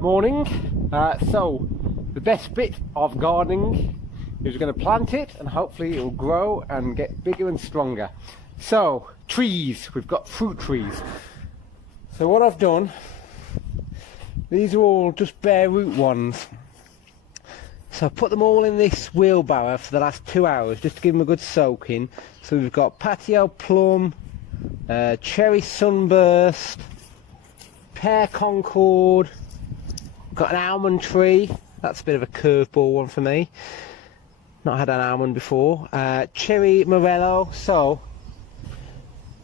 Morning. So the best bit of gardening is we're going to plant it and hopefully it will grow and get bigger and stronger. So trees, we've got fruit trees. So what I've done, these are all just bare root ones. So I put them all in this wheelbarrow for the last 2 hours just to give them a good soaking. So we've got patio plum, cherry sunburst, pear concord, got an almond tree. That's a bit of a curveball one for me. Not had an almond before. Cherry morello. So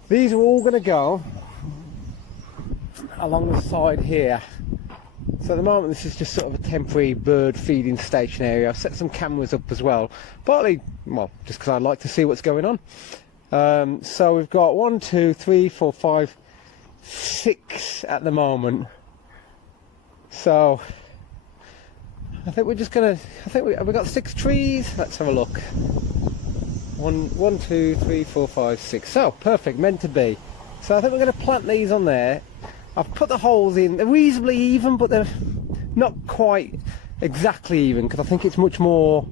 these are all going to go along the side here. So at the moment this is just sort of a temporary bird feeding station area. I've set some cameras up as well, partly, well, just because I'd like to see what's going on. So we've got 1, 2, 3, 4, 5, 6 at the moment. So I think we're just gonna, we've got 6 trees. Let's have a look. 1, 2, 3, 4, 5, 6. So perfect, meant to be. So I think we're going to plant these on there. I've put the holes in. They're reasonably even, but they're not quite exactly even because I think it's much more.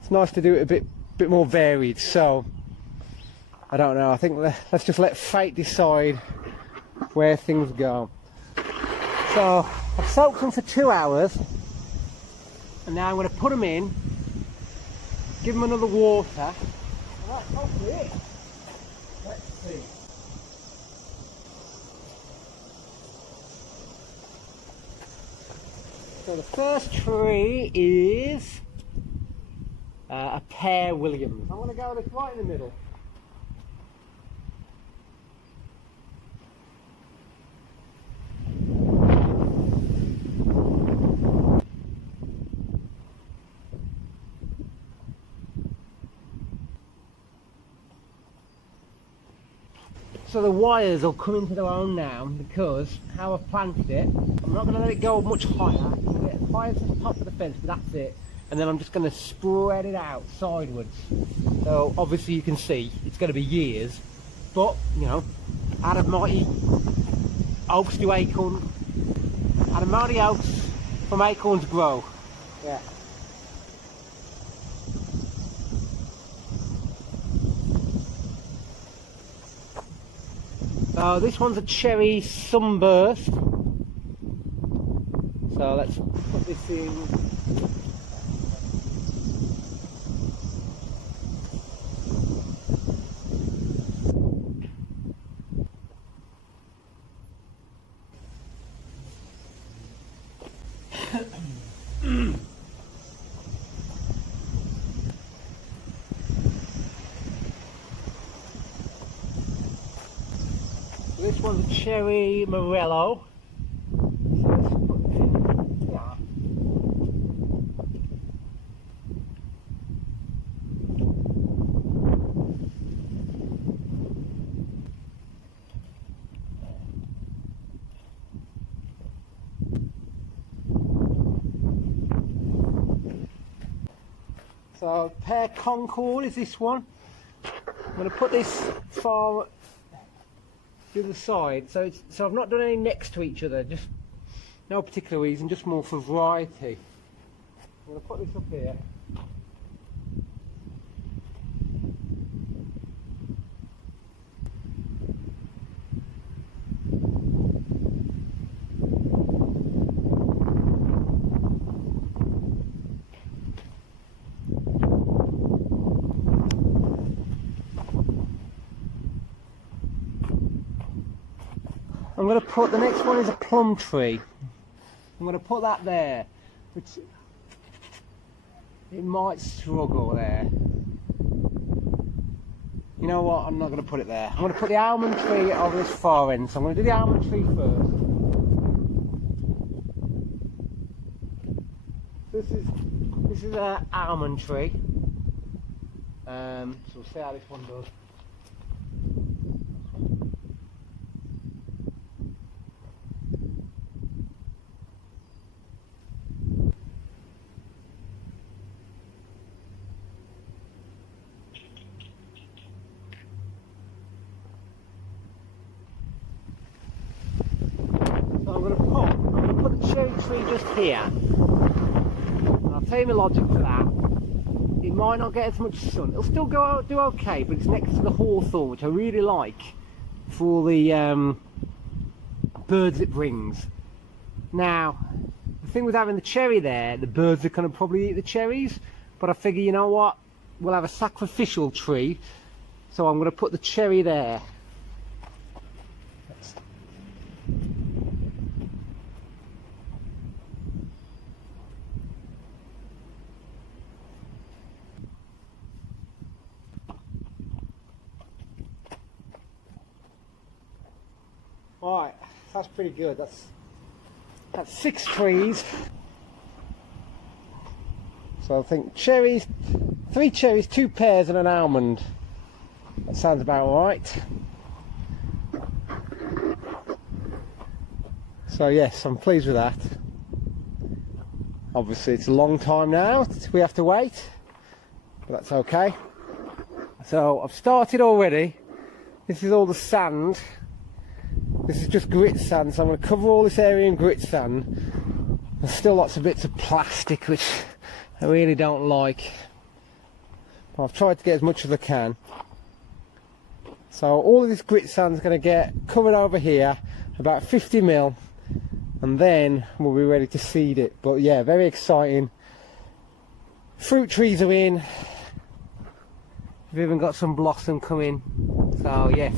It's nice to do it a bit more varied. So I don't know. I think let's just let fate decide where things go. So I've soaked them for 2 hours, and now I'm going to put them in, give them another water, and that's hopefully it. Let's see. So the first tree is a pear Williams. I'm going to go with it right in the middle. So the wires will come into their own now because how I've planted it, I'm not going to let it go much higher. I'm going to get as high as the top of the fence, but that's it. And then I'm just going to spread it out sideways. So obviously you can see it's going to be years, but you know, out of mighty oaks to acorn, out of mighty oaks from acorns grow. Yeah. So this one's a cherry sunburst. So let's put this in. This one's a cherry morello. So let's put it in. Yeah. So pear concord is this one. I'm going to put this far to the side, so I've not done any next to each other, just no particular reason, just more for variety. I'm going to put this up here. I'm going to put, the next one is a plum tree. I'm going to put that there, which it might struggle there. You know what, I'm not going to put it there. I'm going to put the almond tree over this far end, so I'm going to do the almond tree first. This is an almond tree. So we'll see how this one does. I'm going to put the cherry tree just here, and I'll tell you my logic for that. It might not get as much sun. It'll still go out, do okay, but it's next to the hawthorn, which I really like for all the birds it brings. Now, the thing with having the cherry there, the birds are going to probably eat the cherries, but I figure, you know what, we'll have a sacrificial tree, so I'm going to put the cherry there. Right, that's pretty good. That's 6 trees. So I think cherries, 3 cherries, 2 pears and an almond. That sounds about right. So yes, I'm pleased with that. Obviously it's a long time now we have to wait, but that's okay. So I've started already. This is all the sand. This is just grit sand, so I'm going to cover all this area in grit sand. There's still lots of bits of plastic which I really don't like. I've tried to get as much as I can. So all of this grit sand is going to get covered over here, about 50 mil, and then we'll be ready to seed it. But yeah, very exciting. Fruit trees are in. We've even got some blossom coming. So yes,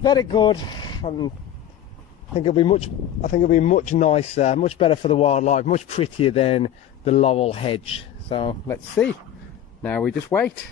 very good. I think it'll be much nicer, much better for the wildlife, much prettier than the laurel hedge. So let's see. Now we just wait.